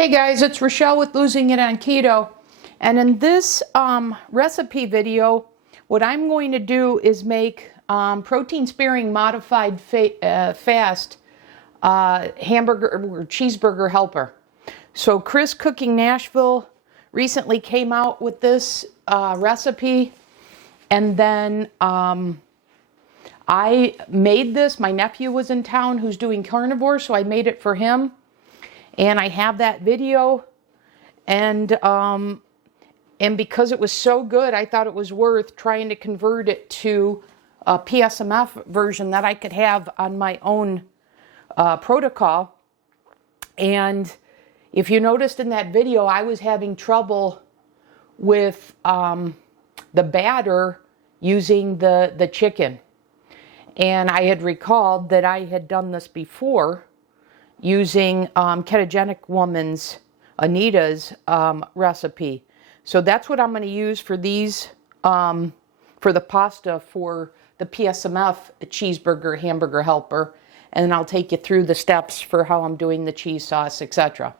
Hey guys, it's Rochelle with Losing It on Keto, and in this recipe video, what I'm going to do is make protein-sparing modified fast hamburger or cheeseburger helper. So Chris Cooking Nashville recently came out with this recipe, and then I made this. My nephew was in town who's doing carnivore, so I made it for him. And I have that video, and because it was so good, I thought it was worth trying to convert it to a PSMF version that I could have on my own protocol. And if you noticed in that video, I was having trouble with the batter using the chicken. And I had recalled that I had done this before, using Ketogenic Woman's, Anita's recipe. So that's what I'm going to use for these, for the pasta for the PSMF cheeseburger hamburger helper. And then I'll take you through the steps for how I'm doing the cheese sauce, etc.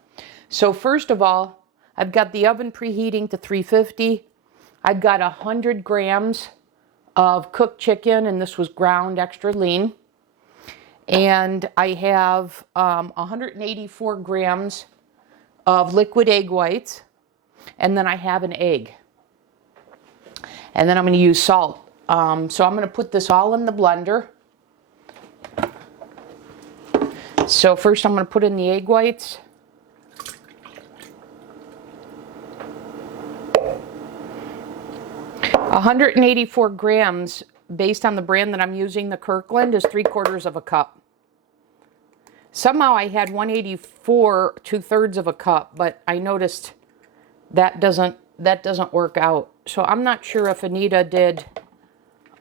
So first of all, I've got the oven preheating to 350. I've got 100 grams of cooked chicken, and this was ground extra lean. And I have 184 grams of liquid egg whites, and then I have an egg. And then I'm going to use salt. So I'm going to put this all in the blender. So first I'm going to put in the egg whites. A 184 grams, based on the brand that I'm using, the Kirkland, is 3/4 of a cup. Somehow I had 184, 2/3 of a cup, but I noticed that doesn't work out. So I'm not sure if Anita did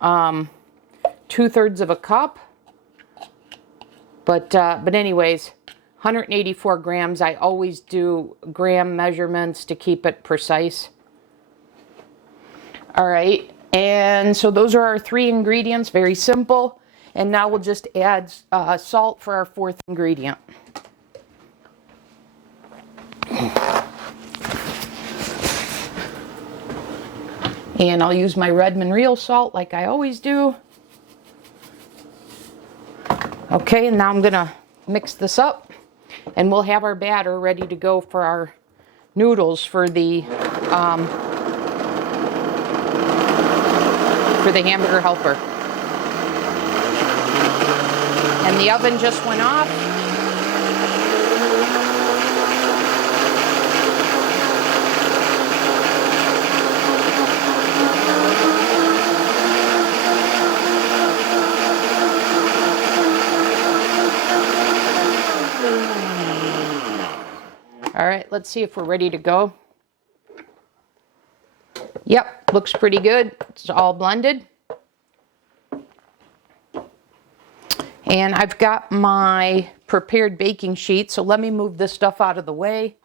2/3 of a cup, but anyways, 184 grams. I always do gram measurements to keep it precise. All right, and so those are our 3 ingredients, very simple. And now we'll just add salt for our 4th ingredient. And I'll use my Redmond Real salt like I always do. Okay, and now I'm gonna mix this up, and we'll have our batter ready to go for our noodles for the hamburger helper. And the oven just went off. All right, let's see if we're ready to go. Yep, looks pretty good. It's all blended. And I've got my prepared baking sheet, so let me move this stuff out of the way.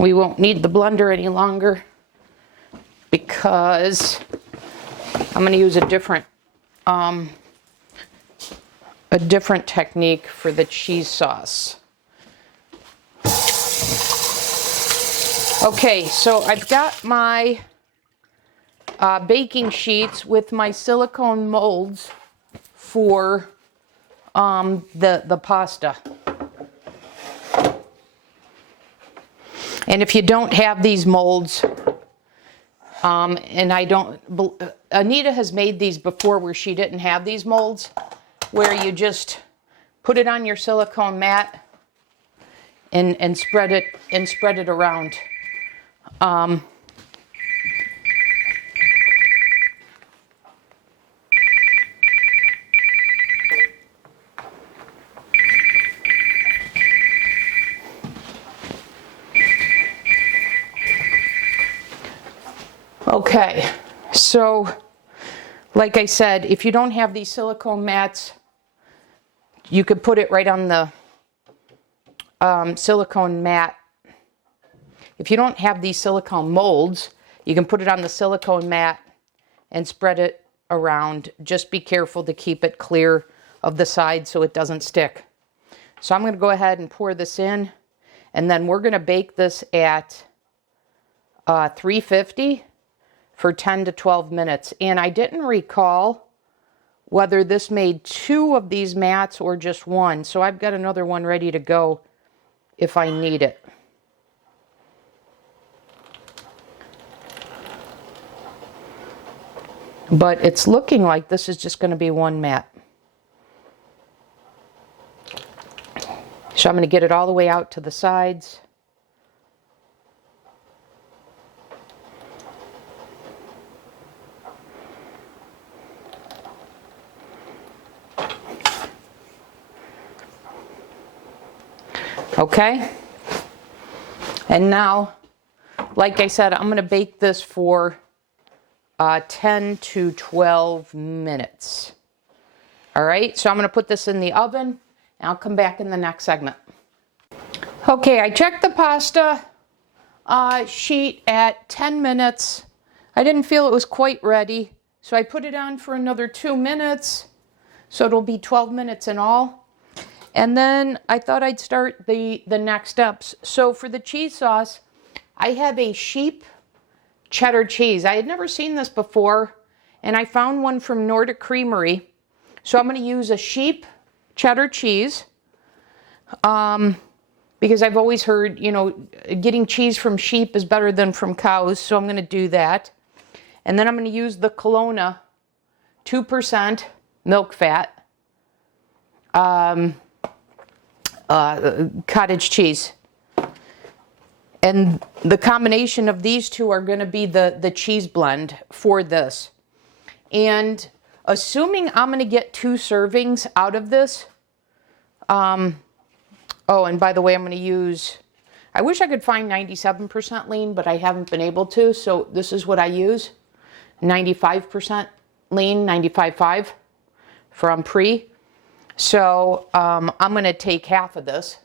We won't need the blender any longer because I'm going to use a different technique for the cheese sauce. Okay, so I've got my baking sheets with my silicone molds for the pasta. And if you don't have these molds, and Anita has made these before where she didn't have these molds, where you just put it on your silicone mat and spread it around. Okay, so like I said, if you don't have these silicone mats, you could put it right on the silicone mat. If you don't have these silicone molds, you can put it on the silicone mat and spread it around. Just be careful to keep it clear of the side so it doesn't stick. So I'm going to go ahead and pour this in, and then we're going to bake this at 350 for 10 to 12 minutes. And I didn't recall whether this made 2 of these mats or just 1. So I've got another one ready to go if I need it. But it's looking like this is just going to be 1 mat. So I'm going to get it all the way out to the sides. Okay. And now, like I said, I'm going to bake this for 10 to 12 minutes. All right, so I'm going to put this in the oven, and I'll come back in the next segment. Okay, I checked the pasta sheet at 10 minutes. I didn't feel it was quite ready, so I put it on for another 2 minutes, so it'll be 12 minutes in all. And then I thought I'd start the next steps. So for the cheese sauce, I have a sheep cheddar cheese. I had never seen this before, and I found one from Nordic Creamery. So I'm going to use a sheep cheddar cheese because I've always heard, you know, getting cheese from sheep is better than from cows. So I'm going to do that. And then I'm going to use the Kelowna 2% milk fat cottage cheese. And the combination of these two are going to be the cheese blend for this. And assuming I'm going to get 2 servings out of this. Oh, and by the way, I'm going to use, I wish I could find 97% lean, but I haven't been able to. So this is what I use. 95% lean, 95.5 from Pre. So I'm going to take half of this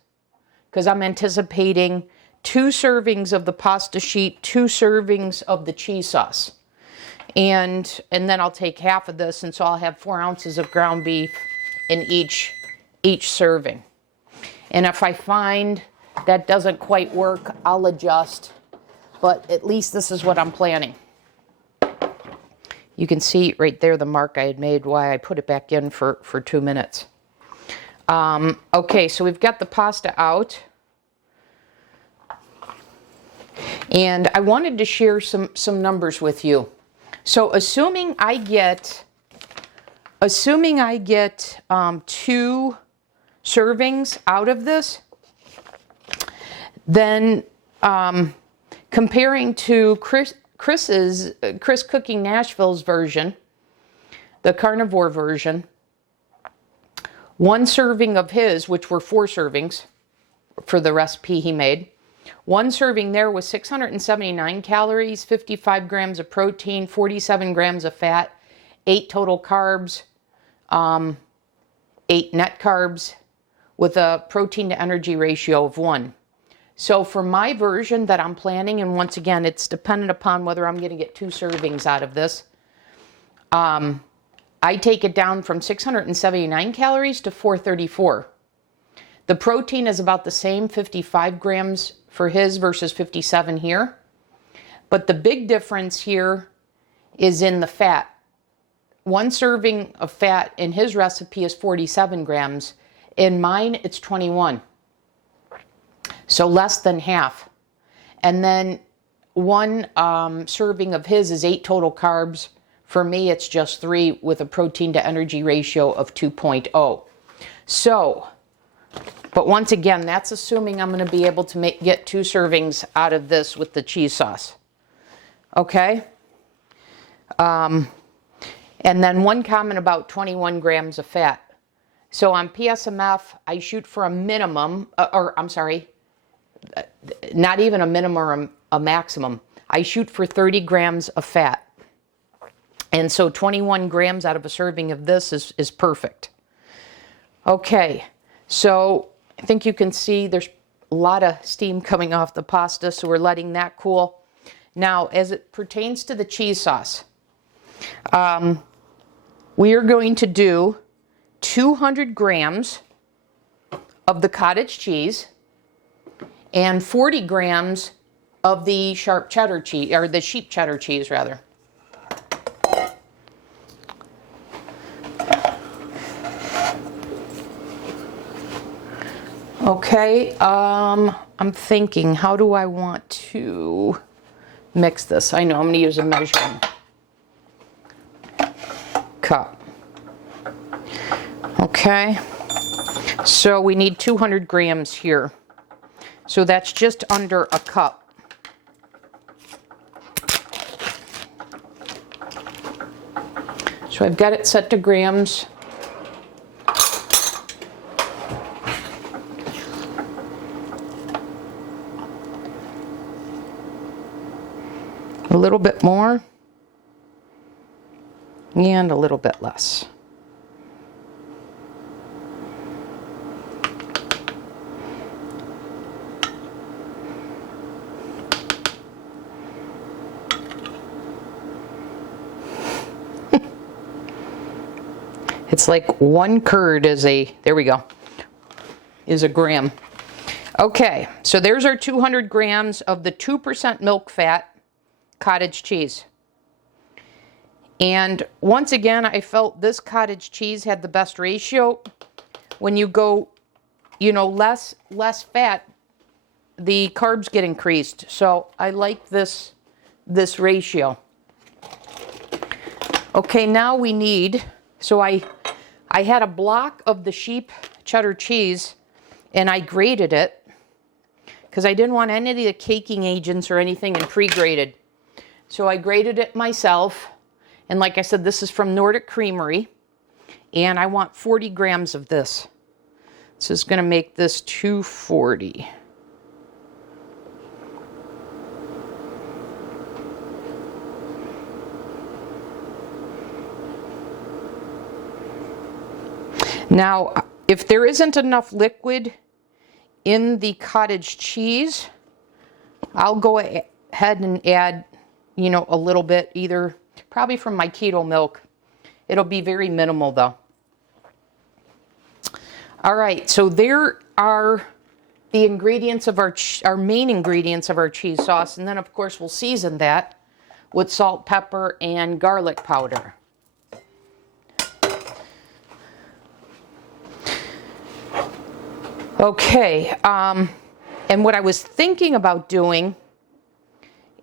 because I'm anticipating 2 servings of the pasta sheet, 2 servings of the cheese sauce. And then I'll take half of this, and so I'll have 4 ounces of ground beef in each serving. And if I find that doesn't quite work, I'll adjust. But at least this is what I'm planning. You can see right there the mark I had made, why I put it back in for 2 minutes. Okay, so we've got the pasta out. And I wanted to share some numbers with you. So assuming I get 2 servings out of this, then comparing to Chris Cooking Nashville's version, the Carnivore version, 1 serving of his, which were 4 servings for the recipe he made, 1 serving there was 679 calories, 55 grams of protein, 47 grams of fat, 8 total carbs, 8 net carbs, with a protein to energy ratio of 1. So for my version that I'm planning, and once again, it's dependent upon whether I'm going to get 2 servings out of this, I take it down from 679 calories to 434. The protein is about the same, 55 grams for his versus 57 here. But the big difference here is in the fat. 1 serving of fat in his recipe is 47 grams. In mine, it's 21. So less than half. And then 1 serving of his is 8 total carbs. For me, it's just 3 with a protein to energy ratio of 2.0. So, but once again, that's assuming I'm going to be able to get 2 servings out of this with the cheese sauce. Okay? And then 1 comment about 21 grams of fat. So on PSMF, I shoot for a minimum, not even a minimum or a maximum. I shoot for 30 grams of fat. And so 21 grams out of a serving of this is perfect. Okay, so I think you can see there's lot of steam coming off the pasta, so we're letting that cool. Now, as it pertains to the cheese sauce, we are going to do 200 grams of the cottage cheese and 40 grams of the sharp cheddar cheese, or the sheep cheddar cheese rather. Okay, I'm thinking, how do I want to mix this? I know I'm going to use a measuring cup. Okay, so we need 200 grams here. So that's just under a cup. So I've got it set to grams. A little bit more and a little bit less. It's like 1 curd is a, there we go, is a gram. Okay, so there's our 200 grams of the 2% milk fat cottage cheese. And once again, I felt this cottage cheese had the best ratio. When you go, you know, less fat, the carbs get increased. So I like this ratio. Okay, now we need, so I had a block of the sheep cheddar cheese and I grated it because I didn't want any of the caking agents or anything and pre-grated. So I grated it myself. And like I said, this is from Nordic Creamery. And I want 40 grams of this. This is going to make this 240. Now, if there isn't enough liquid in the cottage cheese, I'll go ahead and add, you know, a little bit, either probably from my keto milk. It'll be very minimal though. All right, so there are the ingredients of our main ingredients of our cheese sauce, and then of course we'll season that with salt, pepper, and garlic powder. Okay, and what I was thinking about doing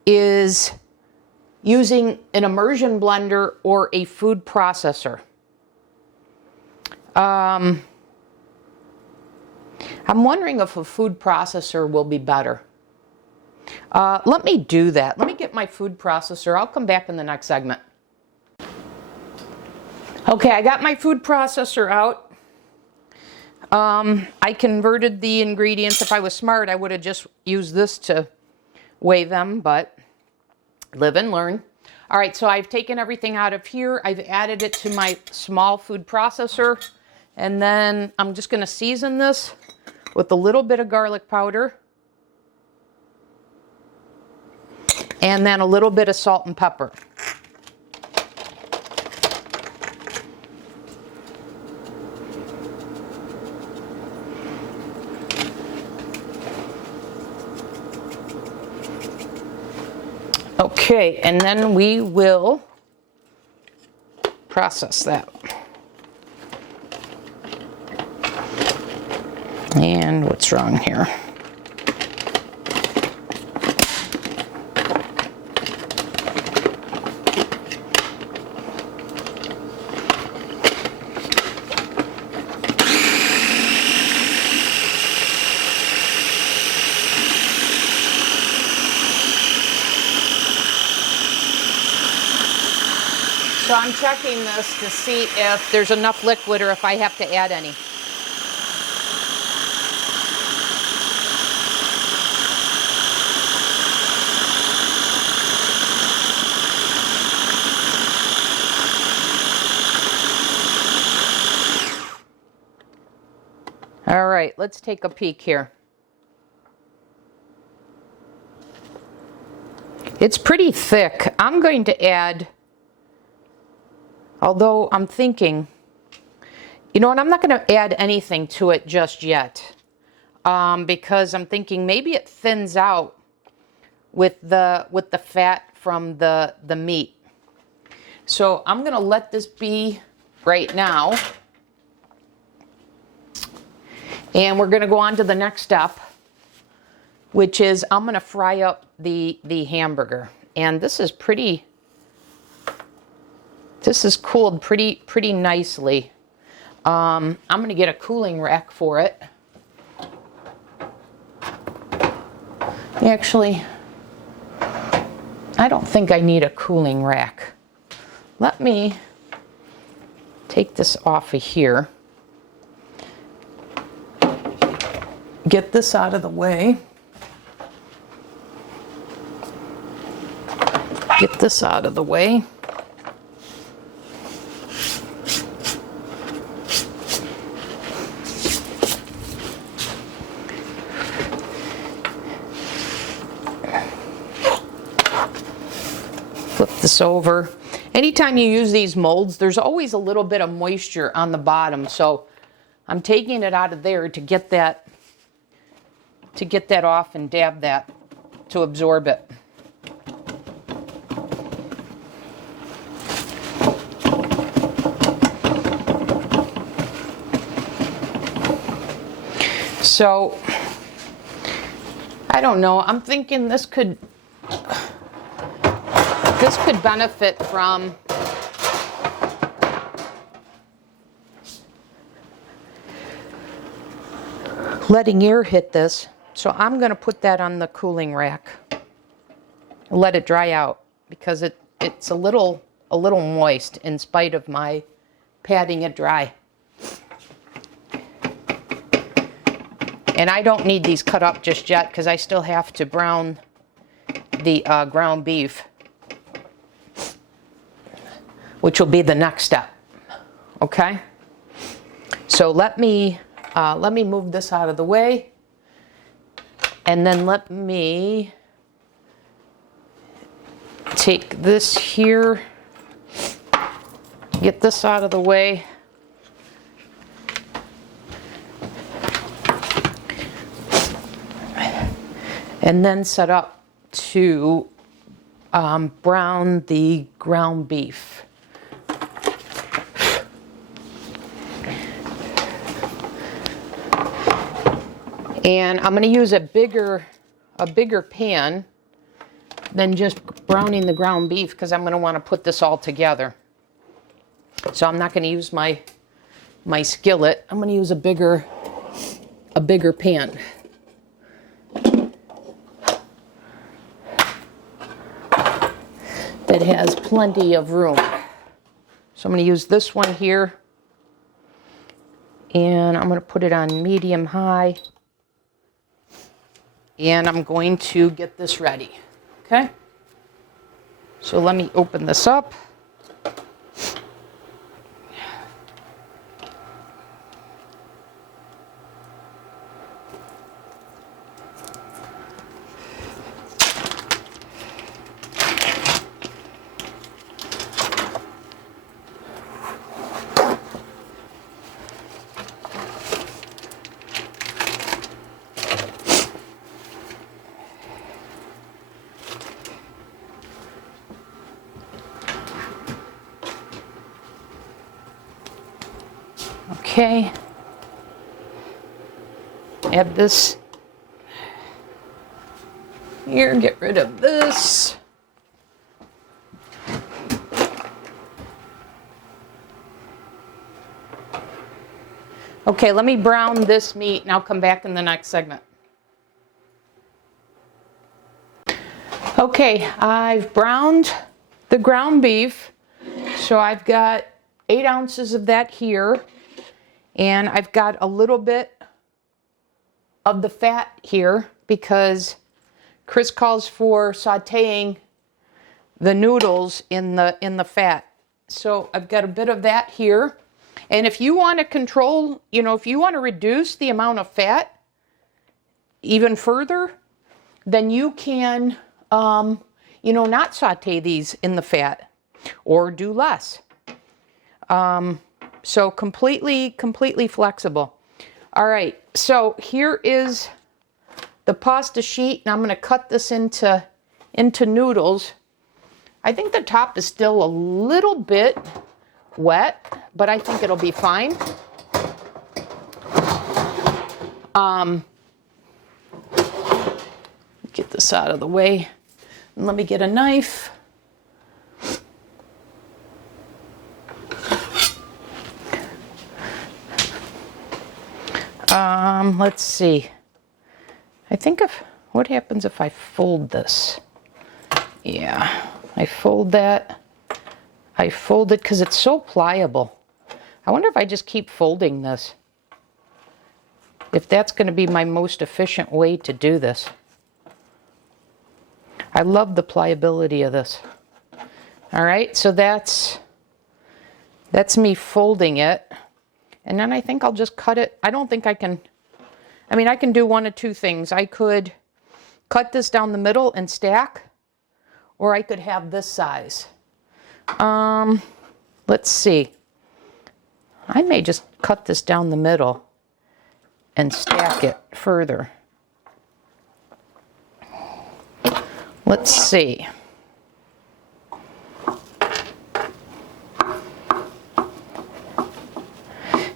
is using an immersion blender or a food processor. I'm wondering if a food processor will be better. Let me do that. Let me get my food processor. I'll come back in the next segment. Okay, I got my food processor out. I converted the ingredients. If I was smart, I would have just used this to weigh them, but live and learn. All right, so I've taken everything out of here. I've added it to my small food processor, and then I'm just going to season this with a little bit of garlic powder and then a little bit of salt and pepper. Okay, and then we will process that. And what's wrong here? So I'm checking this to see if there's enough liquid or if I have to add any. All right, let's take a peek here. It's pretty thick. I'm going to add, although I'm thinking, you know what, I'm not going to add anything to it just yet, because I'm thinking maybe it thins out with the fat from the meat. So I'm going to let this be right now. And we're going to go on to the next step, which is I'm going to fry up the hamburger. And this is cooled pretty nicely. I'm going to get a cooling rack for it. Actually, I don't think I need a cooling rack. Let me take this off of here. Get this out of the way. Get this out of the way. Flip this over. Anytime you use these molds, there's always a little bit of moisture on the bottom, so I'm taking it out of there to get that off and dab that to absorb it. So, I don't know, I'm thinking this could benefit from letting air hit this. So I'm going to put that on the cooling rack. Let it dry out because it's a little moist in spite of my patting it dry. And I don't need these cut up just yet because I still have to brown the ground beef, which will be the next step. Okay? So let me move this out of the way, and then let me take this here, get this out of the way. And then set up to brown the ground beef. And I'm going to use a bigger pan than just browning the ground beef because I'm going to want to put this all together. So I'm not going to use my skillet. I'm going to use a bigger pan. That has plenty of room. So I'm going to use this one here, and I'm going to put it on medium high, and I'm going to get this ready. Okay? So let me open this up. Okay, add this here, get rid of this. Okay, let me brown this meat and I'll come back in the next segment. Okay, I've browned the ground beef, so I've got 8 ounces of that here. And I've got a little bit of the fat here because Chris calls for sauteing the noodles in the fat. So I've got a bit of that here. And if you want to control, if you want to reduce the amount of fat even further, then you can not saute these in the fat or do less. So completely flexible. All right, so here is the pasta sheet, and I'm going to cut this into noodles. I think the top is still a little bit wet, but I think it'll be fine. Get this out of the way. And let me get a knife. Let's see. I think what happens if I fold this? Yeah, I fold that. I fold it because it's so pliable. I wonder if I just keep folding this. If that's going to be my most efficient way to do this. I love the pliability of this. All right, so that's me folding it. And then I think I'll just cut it. I don't think I can, I can do one of two things. I could cut this down the middle and stack, or I could have this size. Let's see. I may just cut this down the middle and stack it further. Let's see.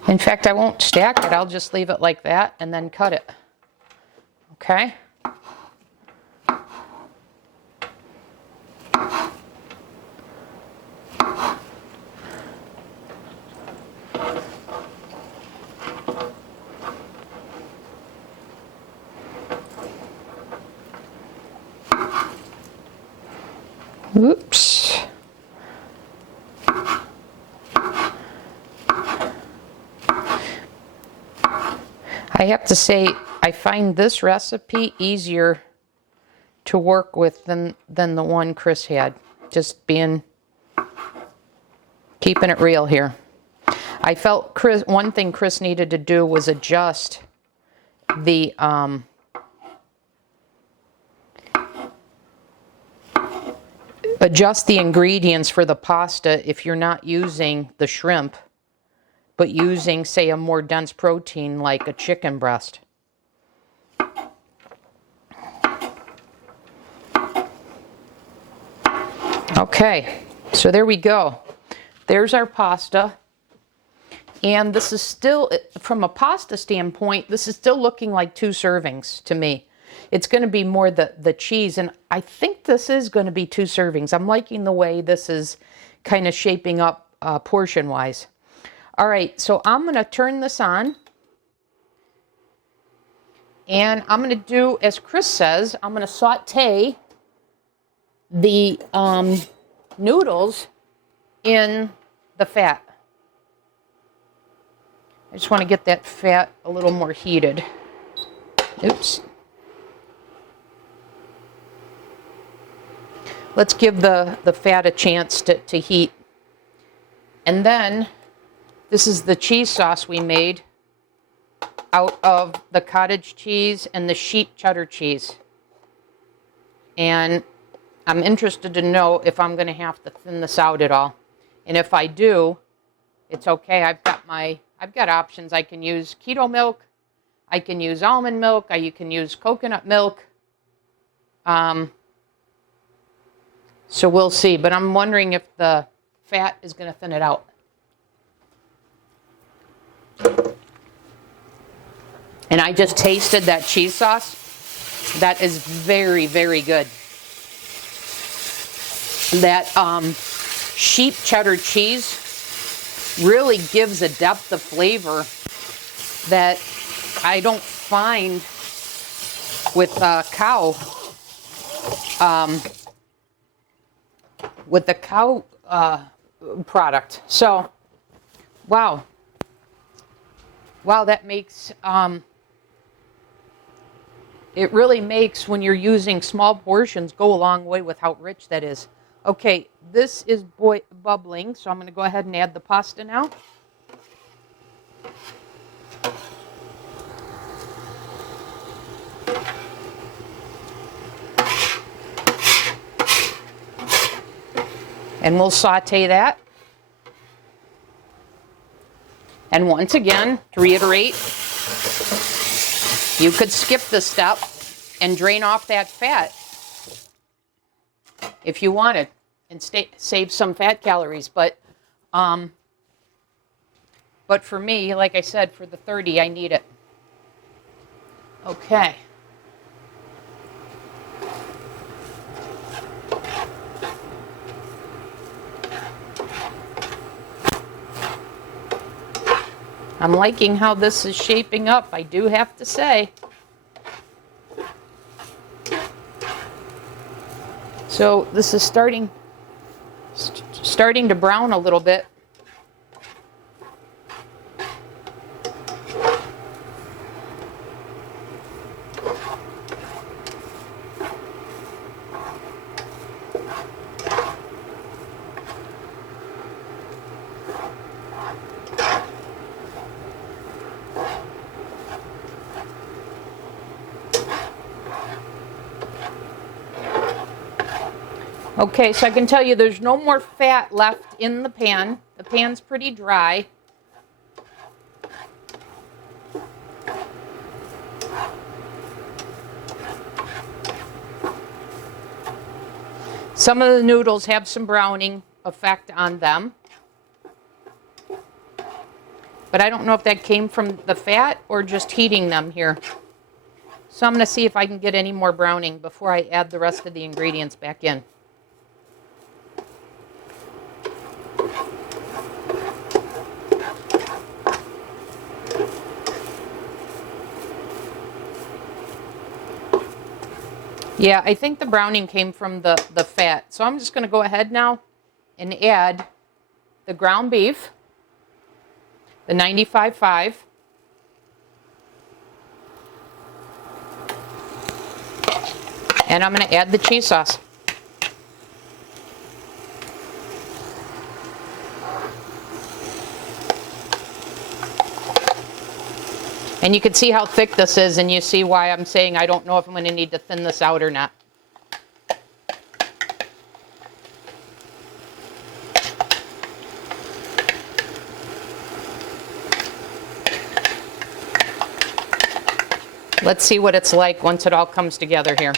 In fact, I won't stack it. I'll just leave it like that and then cut it. Okay? Oops. I have to say, I find this recipe easier to work with than the one Chris had. Just keeping it real here. I felt one thing Chris needed to do was adjust the ingredients for the pasta if you're not using the shrimp, but using, say, a more dense protein like a chicken breast. Okay, so there we go. There's our pasta. And this is still, from a pasta standpoint, this is still looking like 2 servings to me. It's going to be more the cheese, and I think this is going to be 2 servings. I'm liking the way this is kind of shaping up portion-wise. All right, so I'm going to turn this on, and I'm going to do, as Chris says, I'm going to saute the noodles in the fat. I just want to get that fat a little more heated. Oops. Let's give the fat a chance to heat. And then, this is the cheese sauce we made out of the cottage cheese and the sheep cheddar cheese. And I'm interested to know if I'm going to have to thin this out at all. And if I do, it's okay. I've got options. I can use keto milk. I can use almond milk. You can use coconut milk. So we'll see. But I'm wondering if the fat is going to thin it out. And I just tasted that cheese sauce. That is very, very good. That sheep cheddar cheese really gives a depth of flavor that I don't find with cow. With the cow product. So, wow, that makes it really makes, when you're using small portions, go a long way with how rich that is. Okay, this is bubbling, so I'm going to go ahead and add the pasta now. And we'll saute that. And once again, to reiterate, you could skip this step and drain off that fat if you wanted and save some fat calories. But for me, like I said, for the 30, I need it. Okay. I'm liking how this is shaping up, I do have to say. So this is starting to brown a little bit. Okay, so I can tell you there's no more fat left in the pan. The pan's pretty dry. Some of the noodles have some browning effect on them. But I don't know if that came from the fat or just heating them here. So I'm going to see if I can get any more browning before I add the rest of the ingredients back in. Yeah, I think the browning came from the fat. So I'm just going to go ahead now and add the ground beef, the 95.5. And I'm going to add the cheese sauce. And you can see how thick this is, and you see why I'm saying I don't know if I'm going to need to thin this out or not. Let's see what it's like once it all comes together here.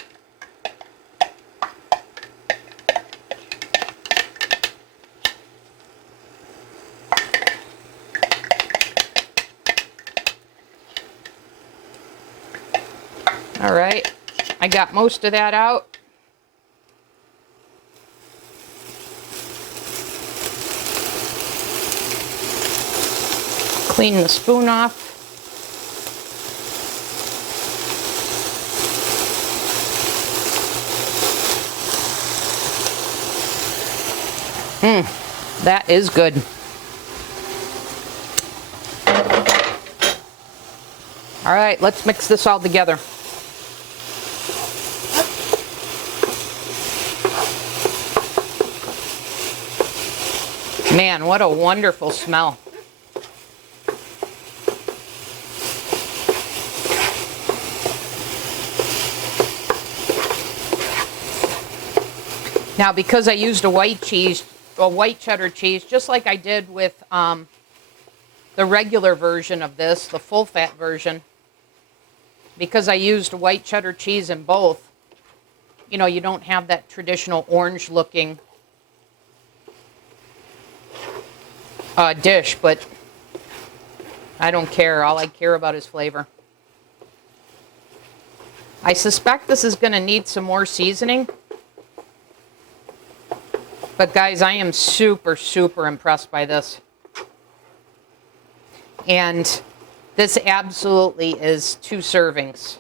All right, I got most of that out. Clean the spoon off. That is good. All right, let's mix this all together. Man, what a wonderful smell. Now, because I used a white cheddar cheese, just like I did with the regular version of this, the full fat version, because I used white cheddar cheese in both, you know, you don't have that traditional orange looking dish, but I don't care. All I care about is flavor. I suspect this is going to need some more seasoning. But guys, I am super, super impressed by this. And this absolutely is 2 servings.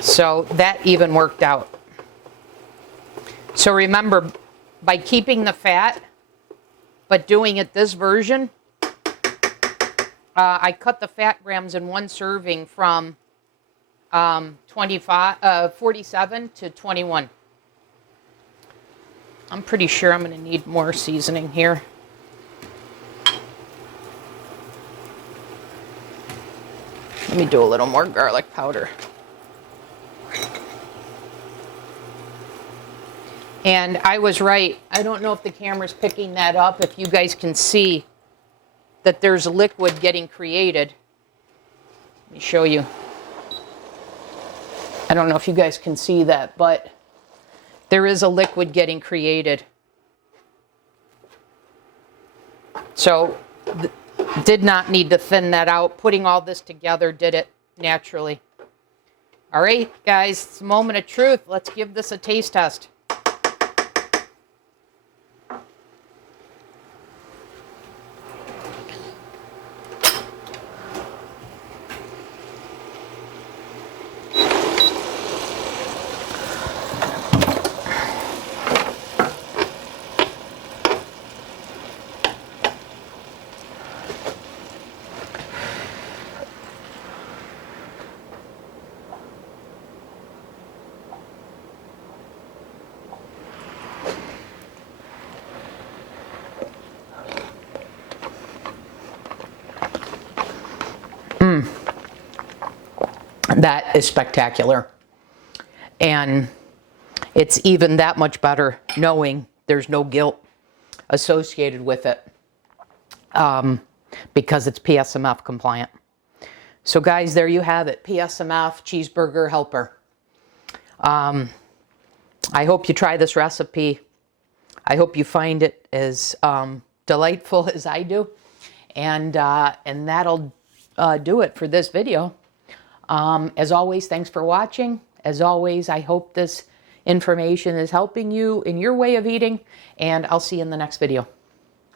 So that even worked out. So remember, by keeping the fat, but doing it this version, I cut the fat grams in 1 serving from 47 to 21. I'm pretty sure I'm going to need more seasoning here. Let me do a little more garlic powder. And I was right. I don't know if the camera's picking that up, if you guys can see that there's liquid getting created. Let me show you. I don't know if you guys can see that, but there is a liquid getting created. So, did not need to thin that out. Putting all this together did it naturally. All right, guys, it's a moment of truth. Let's give this a taste test. That is spectacular. And it's even that much better knowing there's no guilt associated with it because it's PSMF compliant. So guys, there you have it. PSMF cheeseburger helper. I hope you try this recipe. I hope you find it as delightful as I do. And that'll do it for this video. As always, thanks for watching. As always, I hope this information is helping you in your way of eating, and I'll see you in the next video.